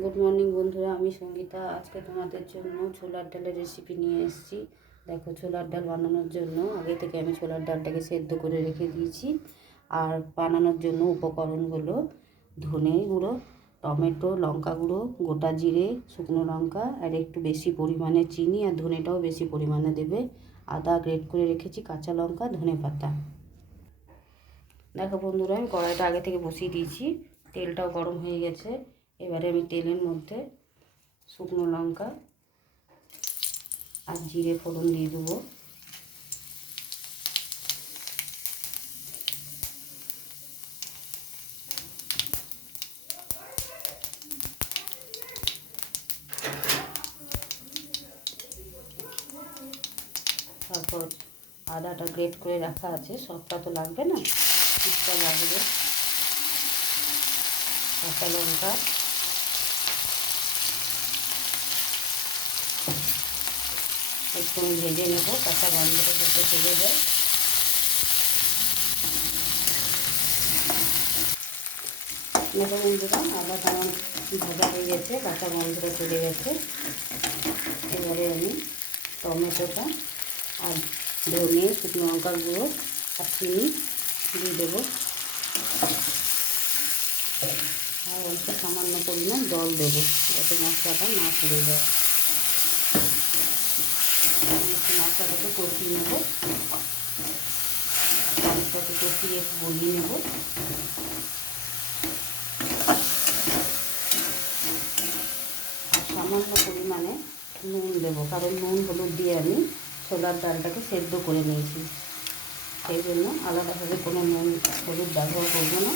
Good morning বন্ধুরা, আমি সঙ্গীতা। আজকে তোমাদের জন্য ছোলার ডালের রেসিপি নিয়ে এসেছি। দেখো, ছোলার ডাল বানানোর জন্য আগে থেকে আমি ছোলার ডালটাকে সেদ্ধ করে রেখে দিয়েছি। আর বানানোর জন্য উপকরণগুলো: ধনে গুঁড়ো, টমেটো, লঙ্কা গুঁড়ো, গোটা জিরে, শুকনো লঙ্কা, আর একটু বেশি পরিমাণে চিনি, আর ধনেটাও বেশি পরিমাণে দেবে। আদা গ্রেট করে রেখেছি, কাঁচা লঙ্কা, ধনে পাতা। দেখো বন্ধুরা, আমি কড়াইটা আগে থেকে বসিয়ে দিয়েছি, তেলটাও গরম হয়ে গেছে। এবারে আমি তেলের মধ্যে শুকনো লঙ্কা আর জিরে ফোড়ন দিয়ে দেবো। তারপর আদাটা গ্রেট করে রাখা আছে, সবটা তো লাগবে না, কিছুটা লাগবে। কাঁচা লঙ্কা, একটু ভেজে নেব, কাঁচা গন্ধটা যাতে চলে যায়। দেখো বন্ধুরা, আদাটা আমার ভাজা হয়ে গেছে, কাঁচা গন্ধটা চলে গেছে। এবারে আমি টমেটোটা আর ধনে, শুকনো লঙ্কার গুঁড়ো আর চিনি দিয়ে দেবো। আর অল্প সামান্য পরিমাণ জল দেবো, যাতে মশলাটা না পুড়ে যায়। একটু মশলাটাকে কষিয়ে নেবো, মশলাটাকে কষিয়ে একটু গলিয়ে নেবো। আর সামান্য পরিমাণে নুন দেবো, কারণ নুন হলুদ দিয়ে আমি ছোলার ডালটাকে সেদ্ধ করে নিয়েছি, সেই জন্য আলাদাভাবে কোনো নুন হলুদ ব্যবহার করবো না।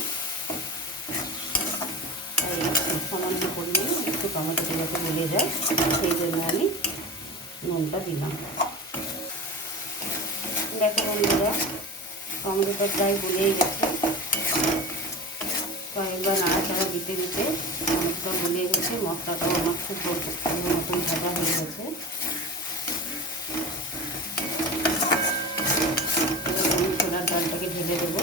তাই সামান্য পরিমাণে একটু টমেটোটা যাতে গলে যায়, সেই জন্য আমি নুনটা দিলাম। দেখো বন্ধুরা, টমেটোটা প্রায় গলেই গেছে। কয়েকবার নাড়াচাড়া দিতে দিতে টমেটোটা গলে গেছে, মশলাটাও আমার খুব নতুন ভাজা হয়ে গেছে। এবার আমি ছোলার ডালটাকে ঢেলে দেবো।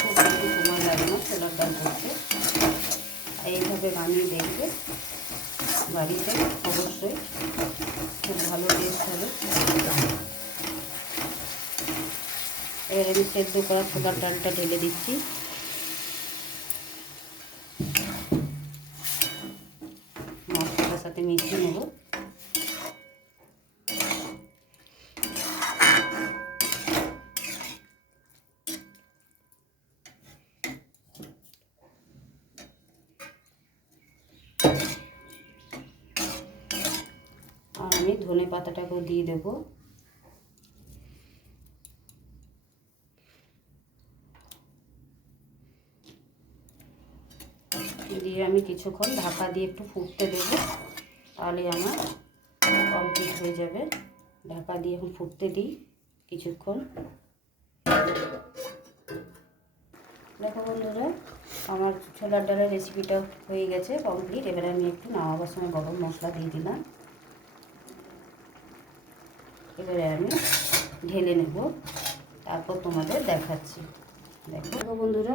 খুব বেশি সময় লাগে না ছোলার ডাল করতে, এইভাবে বানিয়ে দেখবে, বাড়িতে অবশ্যই খুব ভালো টেস্ট হবে। এবার আমি সেদ্ধ করা ছোলার ডালটা ঢেলে দিচ্ছি। মশলাটার সাথে মিশিয়ে নেব। আর আমি ধনে পাতাটাকেও দিয়ে দেবো। দিয়ে আমি কিছুক্ষণ ঢাকা দিয়ে একটু ফুটতে দেবো, তাহলে আমার কমপ্লিট হয়ে যাবে। ঢাকা দিয়ে এখন ফুটতে দিই কিছুক্ষণ। দেখো বন্ধুরা, আমার ছোলার ডালের রেসিপিটা হয়ে গেছে কমপ্লিট। এবারে আমি একটু নামাবার সময় গরম মশলা দিয়ে দিলাম। এবারে আমি ঢেলে নেব, তারপর তোমাদের দেখাচ্ছি। দেখো বন্ধুরা,